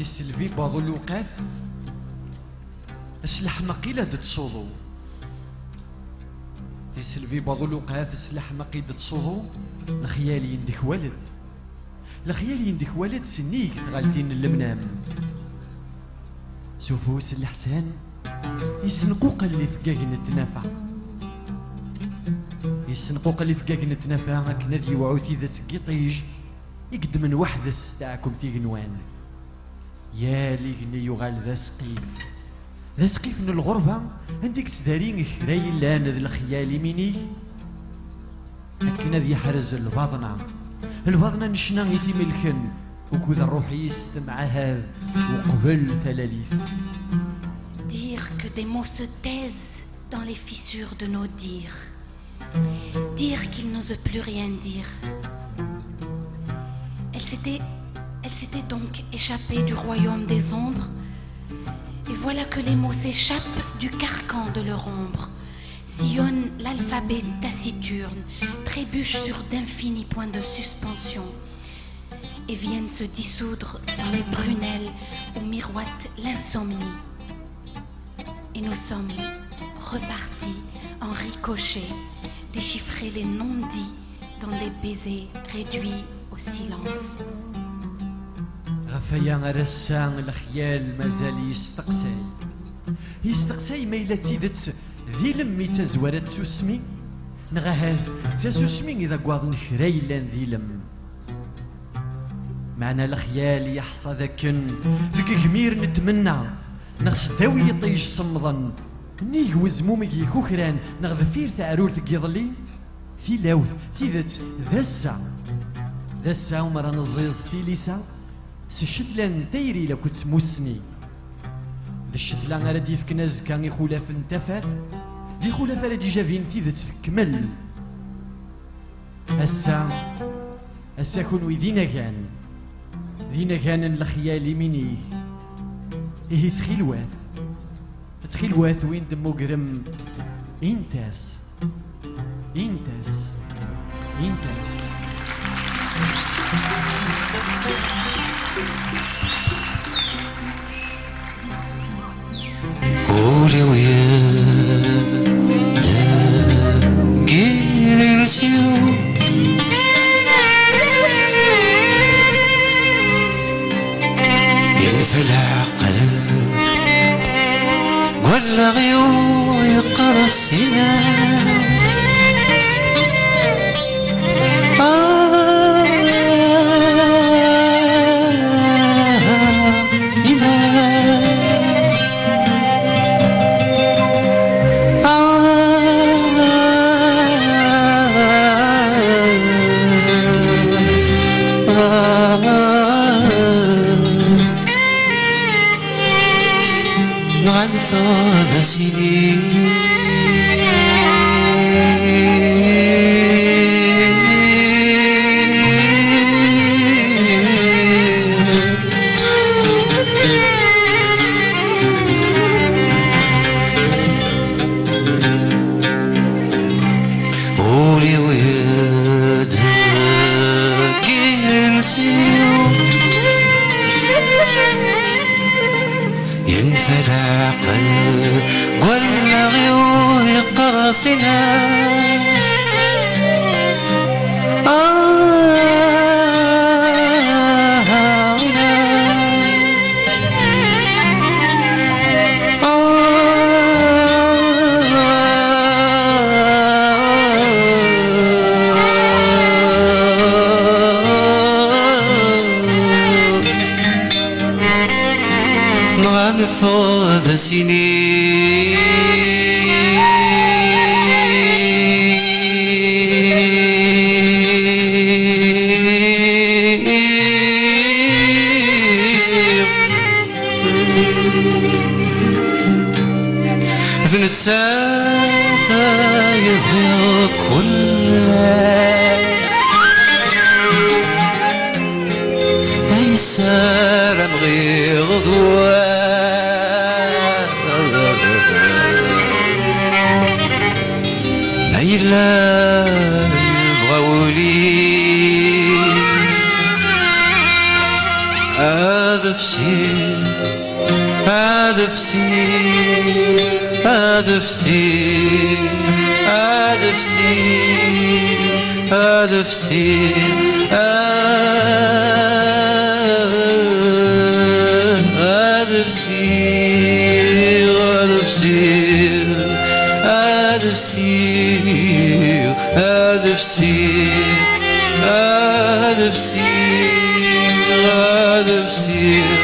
تيسلفي بعض الوقات الحماق إلا تصوضو تيسلفي بعض الوقات الحماق إلا تصوضو الخيالي يندك والد الخيالي يندك والد سنيك تغالتين المنام سوفوس الحسان يسنقوق اللي فقاقن التنافع يسنقوق اللي فقاقن التنافع هكنا ذي وعوتي ذا تقيطيج يقدم من وحدس تاعكم في جنوان يا ليغني يغال ذا سقيف من الغربة عندك تدارين خراي لان ذا الخيال يميني هكنا ذي حرز الباطنة نشنا يتي ملكن وكذا الروح يستمع هذا وقبل ثلاليف. Dire que des mots se taisent dans les fissures de nos dires. Dire qu'il n'ose plus rien dire. Elle s'était donc échappée du royaume des ombres. Et voilà que les mots s'échappent du carcan de leur ombre. Sillonne l'alphabet taciturne, trébuche sur d'infinis points de suspension et viennent se dissoudre dans les prunelles où miroite l'insomnie. Et nous sommes repartis en ricochet, déchiffrer les non-dits dans des baisers réduits au silence. غفايا رسان الخيال مازال يستقساي ما إلا تيدت ذي لمي تزورت سوسمي نغا هذا تسوسمي إذا قواض نخراي لان ذي لم معنا الخيال يحصى ذاكن ذيك كمير نتمنى نغس داوي يطيج صمضا نيك وزمومك يكوكران نغذفير تعرور تقيضلي في لاوث في ذا السا ومرا نزيز في ليسا سشتلان تيري لكنت موسني ذا الشتلان غادي يفك زكا يخولاف انتفاف دي خلاف راه ديجا فين تيذت تكمل هسا كون دينا كان الخيال يميني إيه تخيلوات وين دمو قرم إنتاس قولي ويا جيرسيو ينفلع قلب ولا غيو يقرص غنفاذ سنين قولي ود كنسيو ينفلع قلب ولا غيو يقرص ناس غنفاذ سنين زنتساتا يبغي كل ناس أيسار نبغي غضوان ليلى يبغوا لي أدفسير أدفسير أدفسير أدفسير أدفسير أدفسير أدفسير أدفسير أدفسير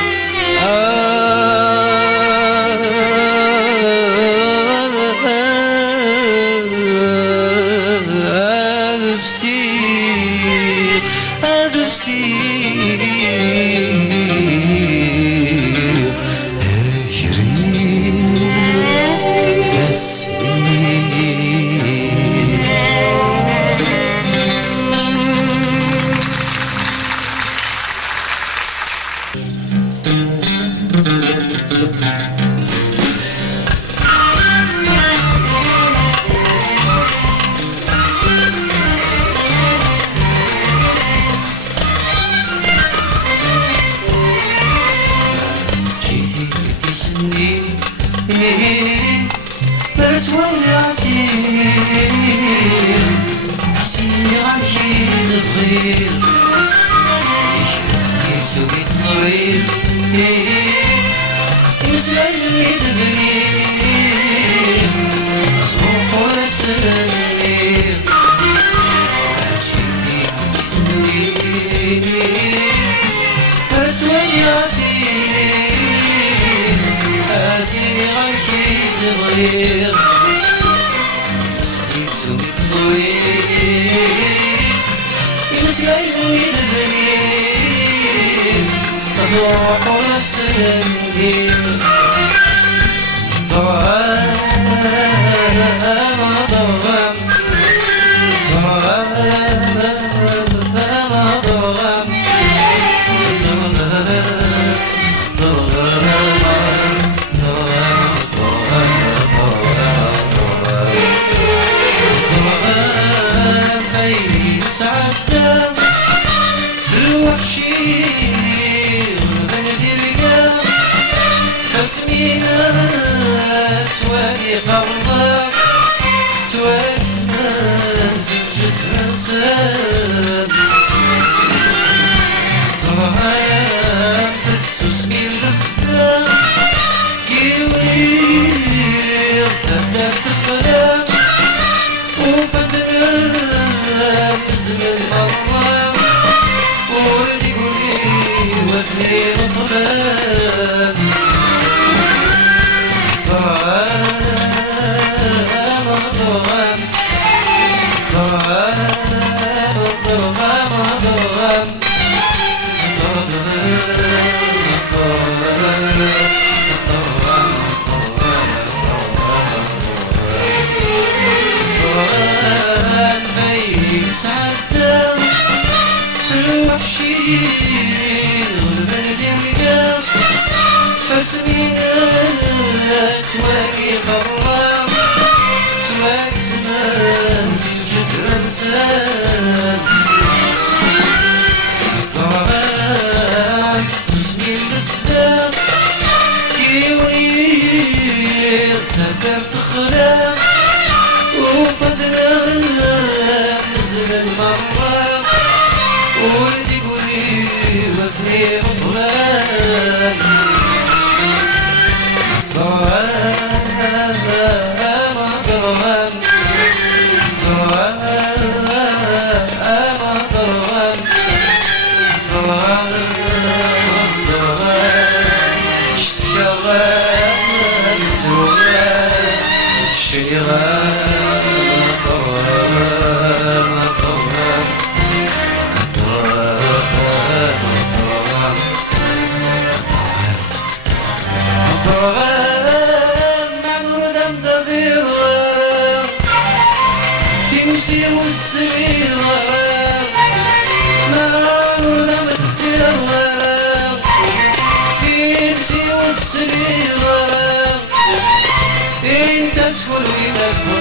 تشكر وما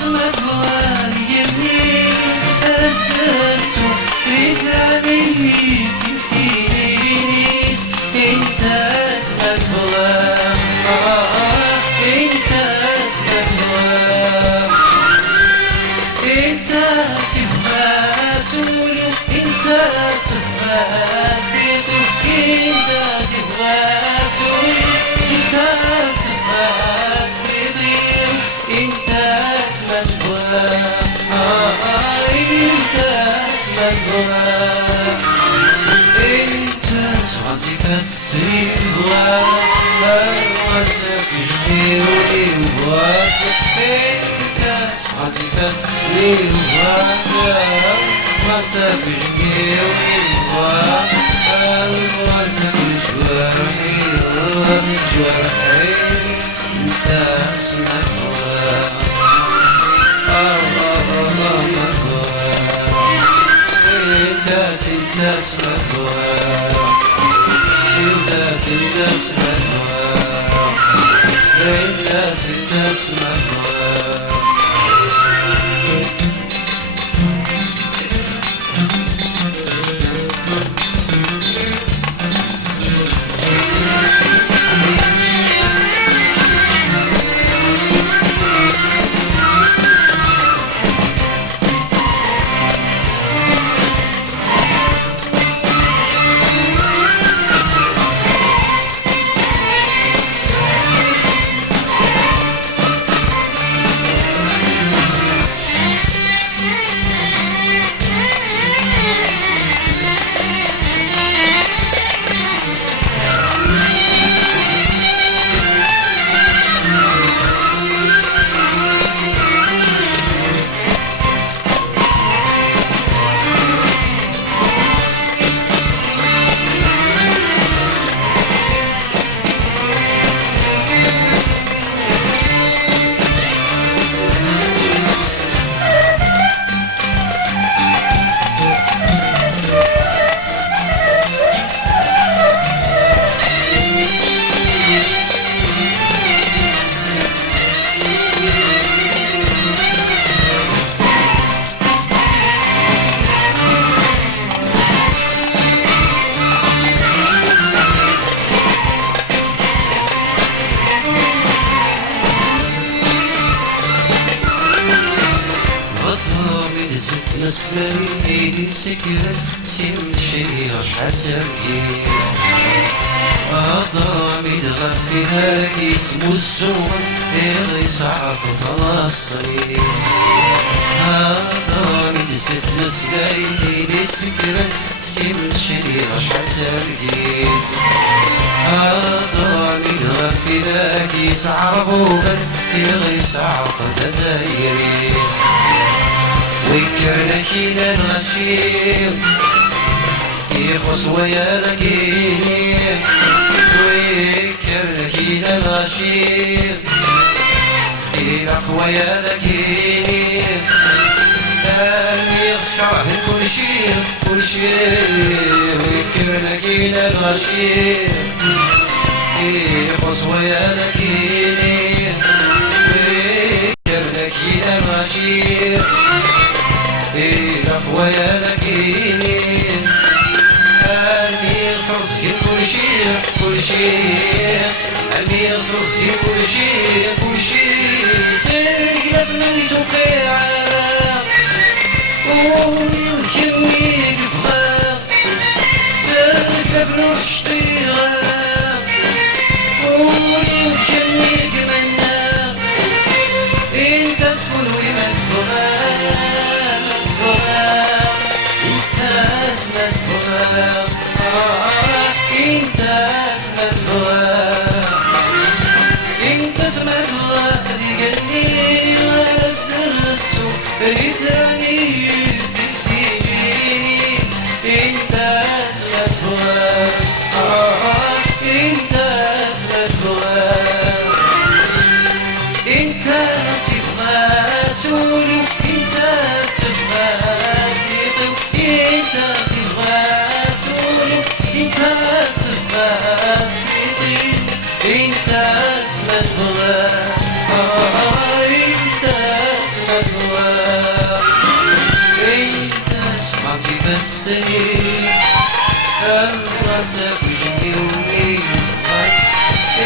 تسمى ثواني يلي أسدسو يزرعني تمثيلينيس انت اسمى ثواني انت اسمى ثواني انت صفاتو انت صفاتو انت صفاتو انت صفاتو انت اسمى الهوى انت اسمى الهوى انت صفاتك السيدوى أرواتك جميلي وواتك انت صفاتك السيدوى أرواتك جميلي وواتك جوارحي جوارحي انت اسمى الهوى انت اسمى الهوى انت اسمى الهوى انت اسمى الهوى نسمي سكرة تمشي حتى بقي أضامي تغفيها اسمه الزون اللي صعب تلاصري أضامي تستنس بايدي سكرة تمشي حتى بقي أضامي تغفيها يصعبوا اللي صعب تتايري ويكرنا كينا الغشيم يخص ويا ذكي ويكرنا كينا الغشيم يخ ويا ذكي يسكره كل شيء كل شيء ويكرنا كينا الغشيم يخص ويا ذكي ويكرنا كينا الغشيم ويا ذكيني قلبي يقصص في كل شيء كل شيء قلبي يقصص في كل شيء كل شيء سيرك لبني توقيع ويمكنني قفا سيرك لبنو تشطيغا ويمكنني قمنا انت تسكن ويمثلها اسمى الهوى انت اسمى الهوى انت اسمى الهوى تقلني واستغسو ريتاني تمثيليس انت اسمى الهوى انت اسمى الهوى انت صفاتوني انت صفاتي انت صفاتوني انت صفاتي انت اسمى الهوى انت اسمى السنين أمرتك وجني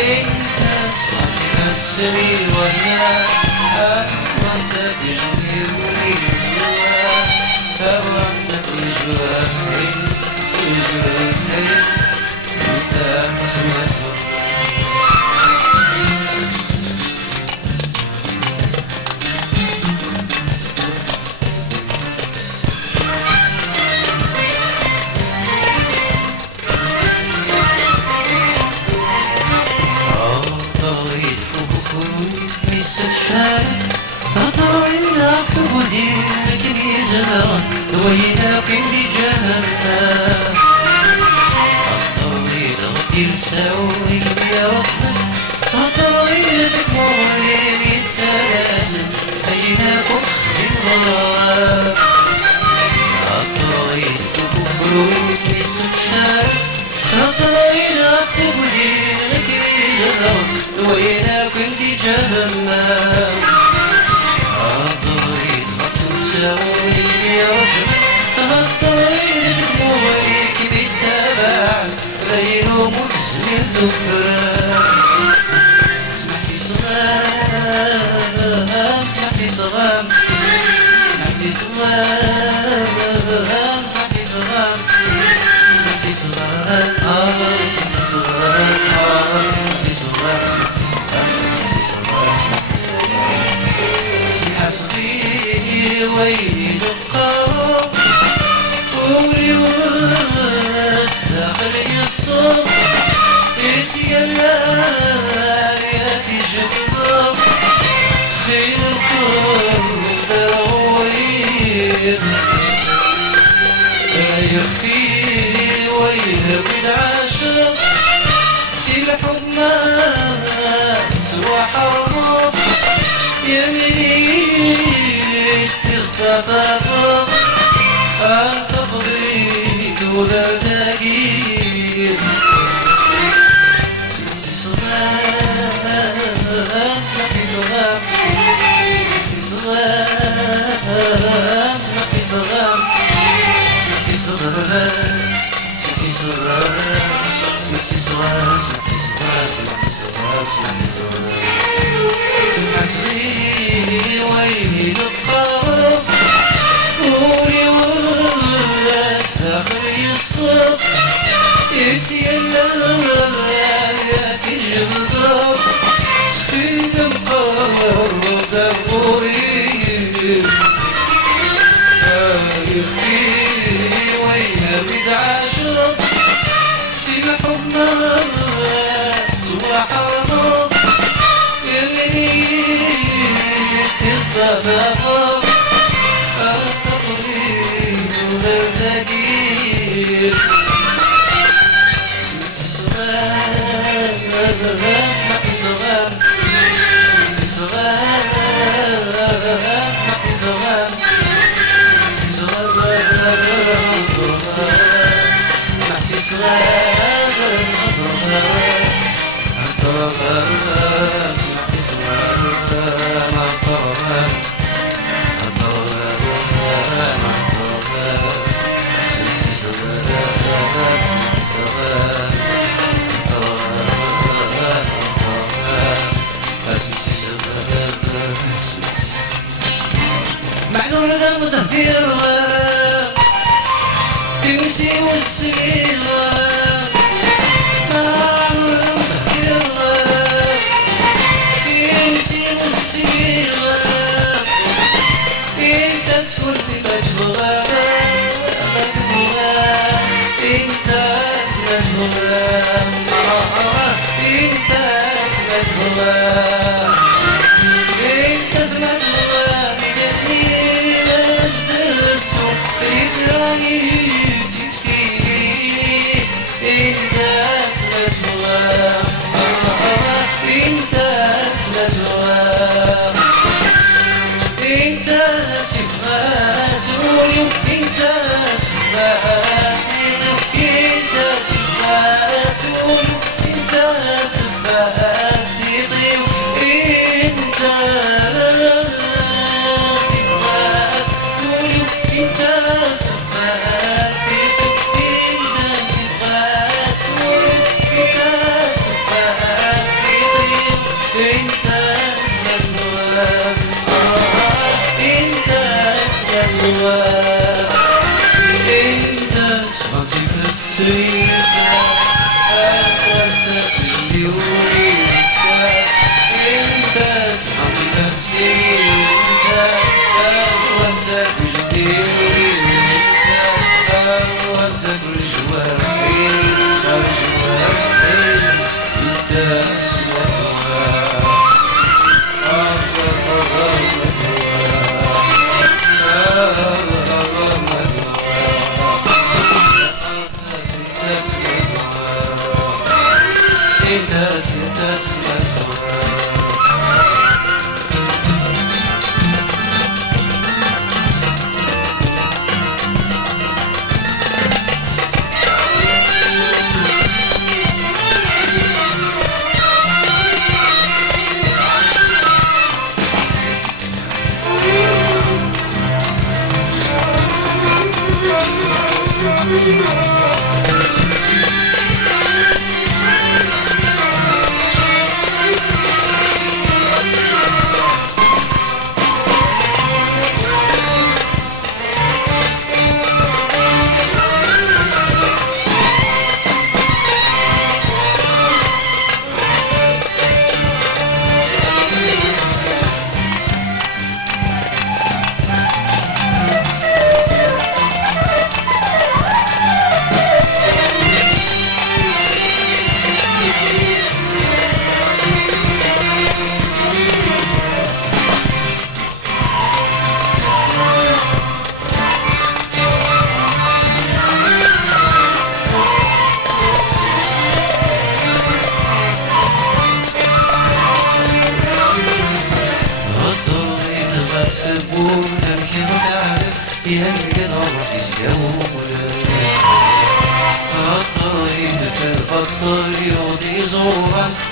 انت صوتي مسني وانا أمرتك وجني أمرتك وجوهي انت سمعت تطويل أكتب دينك ميزان دوينا كندي جهنم تطويل غدير ساوي يا رحمن تطويل في دموعي يتسلاسل أين كخ الغراب تطويل في بكروك يسف شارع تطويل أكتب دينك ميزان دوينا كندي جهنم غطيت مكتوب ساوي يا رجل غطيت دموعك بالتبع غير مكسب الذكران سمعتي صغام سمعتي صغام سمعتي صغام سمعتي صغام سمعتي صغام سمعتي صغام سمعتي صغام سمعتي صغام سمعتي صغام سمعتي صغام صغيري ويلي دقاو قولي واستغلي الصوت يتيلا ياتي جبضا تخيل القلب داوين لا يخفي ويلي عاشق سي الحب ما سوى حرب يميني تستطرق أتفضيت ولا تقيد سمعتي صغام سمعتي صغام سمعتي صغام سمعتي صغام سمعتي صغام سمعتي صغام سمعتي صغام سمعتي صغام سمعتي صغام سمعتي صغام سمعتي ويلي للطرف قولي واستخلي الصوت يتيلا ياتي جبضا تخيل القلب دبوري يخفي ويلي بدعاشق سي الحب ما سوى حرام تستطرق التقليد ولا تقييد سمعتي صغام سمعتي صغام سمعتي صغام سمعتي صغام سمعتي صغام سمعتي صغام سمعتي محلول ذا متهدير تمشي والسيرة محلول ذا متهدير تمشي والسيرة انت تسكن مجهولة انت مجهولة انت مجهولة انت مجهولة يتراني تفتيس انت اسمتها انت اسمتها انت سفاتوني انت سفاتوني انت سفاتوني انت سفاتوني انت انت سفاتي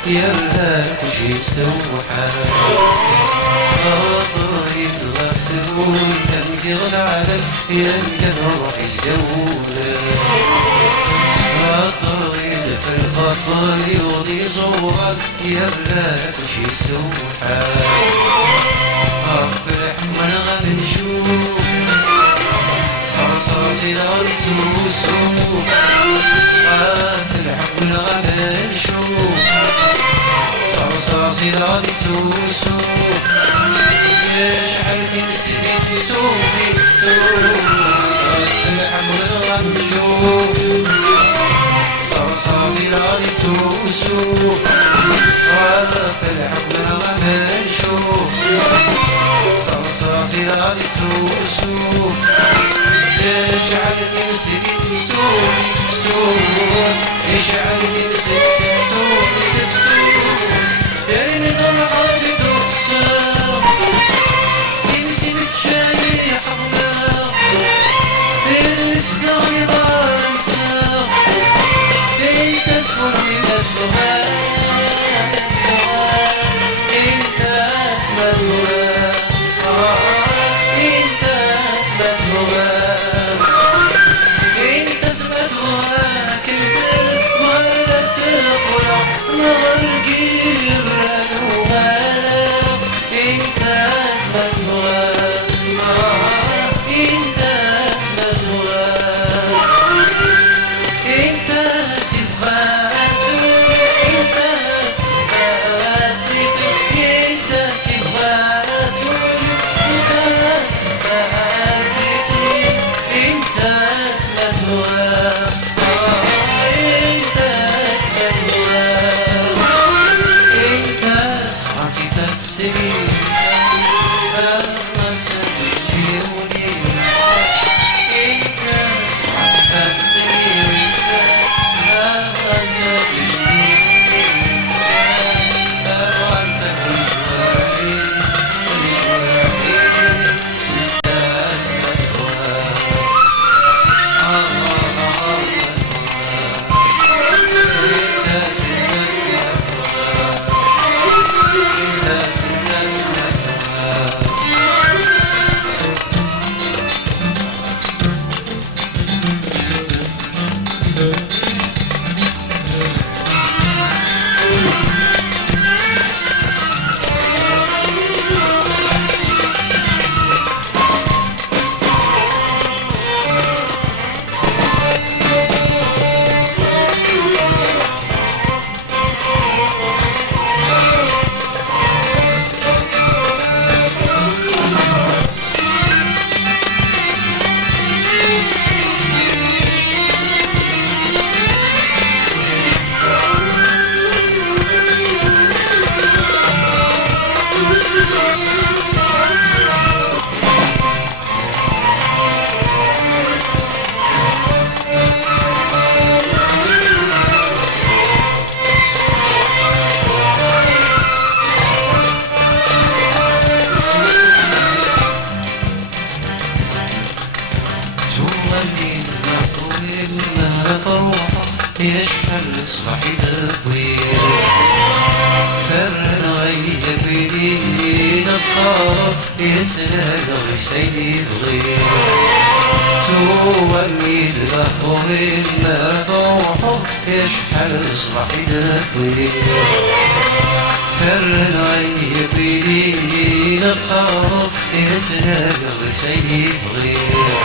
يرهاك وش يستوحى خاطر يتغسل ويتمكي العالم يلقى الروح يستولى خاطر يدفع الخطر يوضي صورك يرهاك وش يستوحى أفرح من غد نشوف صرصاصي دار السوسو أفرح من غد نشوف صرصاصي دار السوسو يشعل تمسكي في السوق أفرح من غد نشوف صرصاصي دار السوسو أفرح من غد نشوف صرصاصي دار السوسو يشعل تمسك في السوق يشعل تمسك في السوق يرمي ضرعة بدوسة تمسي مستشاني حقنا يدرس بلغي ضارنسا انت اسمر من الزهار انت اسمر الزهار انت اسمر الزهار كذب ولا سقلا نظر قيران وغالب انت اسم الغراب انت اسم الغراب انت سبغات انت سبغات انت سبغات انت سبغات انت اسم الغراب That's تطوير فرن غير بيدي نبقى يسنان غسيني بغير سوى الميد ضحو مما ضوحه يشحل صباحي تطوير فرن غير بيدي نبقى يسنان غسيني بغير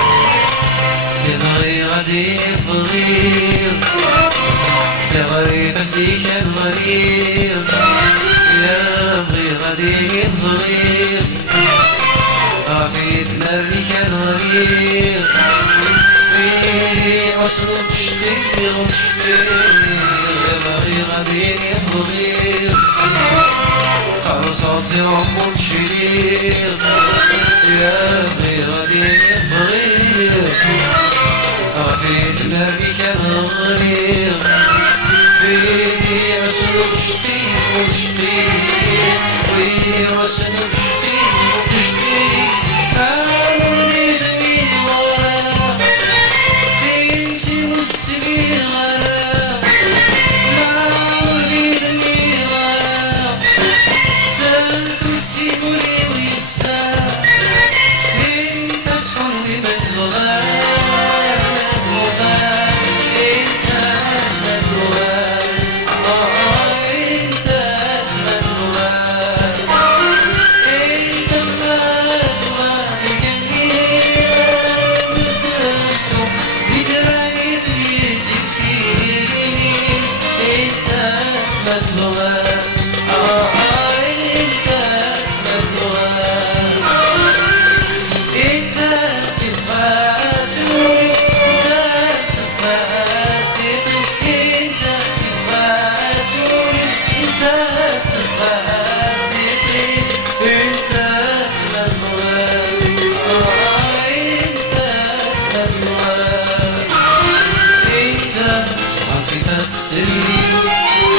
يبغي غادي يبغي يبغي فسيك الغريب يبغي غادي يبغي عفيت مريك الغريب في عصر تشتي وتشتي يبغي غادي يبغي خلصاتي عمر شريق يبغي غادي يبغي عفيت مريك الغريب في عصر تشتي وتشتي في عصر تشتي وتشتي عمري جميل ورا تنسي والسبيل غرا عمري جميل ورا سالت السيبولي ويسار انت تكون ومدلوغا مدلوغا انت مدلوغا انت مدلوغا انت مدلوغا يجنينا تدسو يجراني بيتي بسيرينيس انت مدلوغا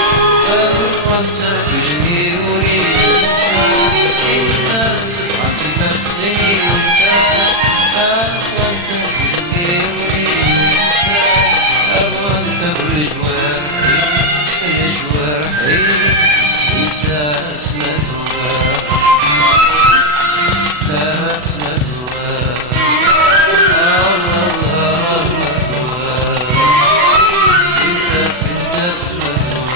وانت تجنيني انت سبحت تفسري وانت تجنيني وانت بالجوارحي الجوارحي انت اسمى الوار لا اسمى الوار الله الوار انت اسمى الوار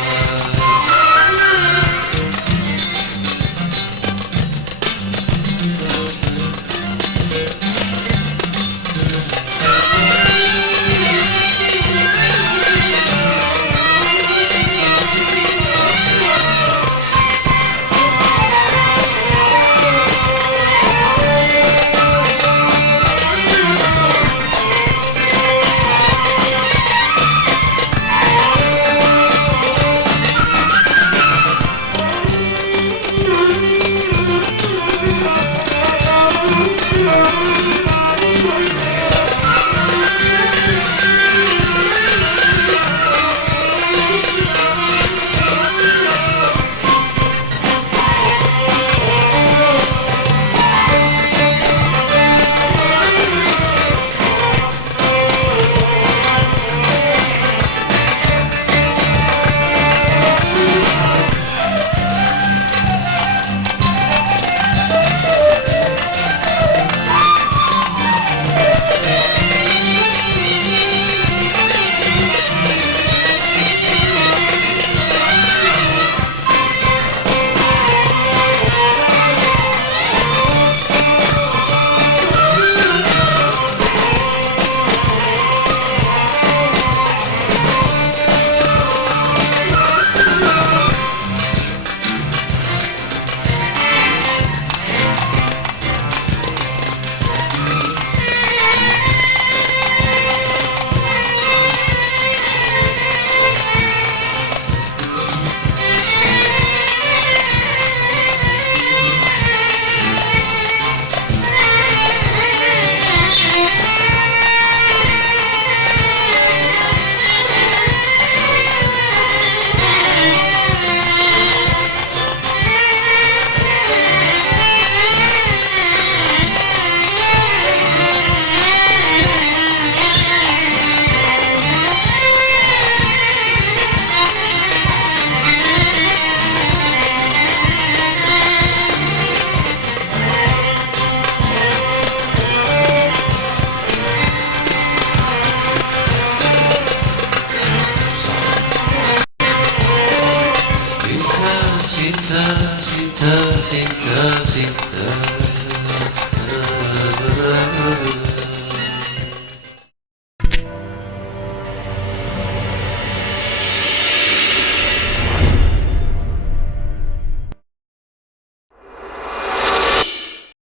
Sinta, Sinta, Sinta, Sinta.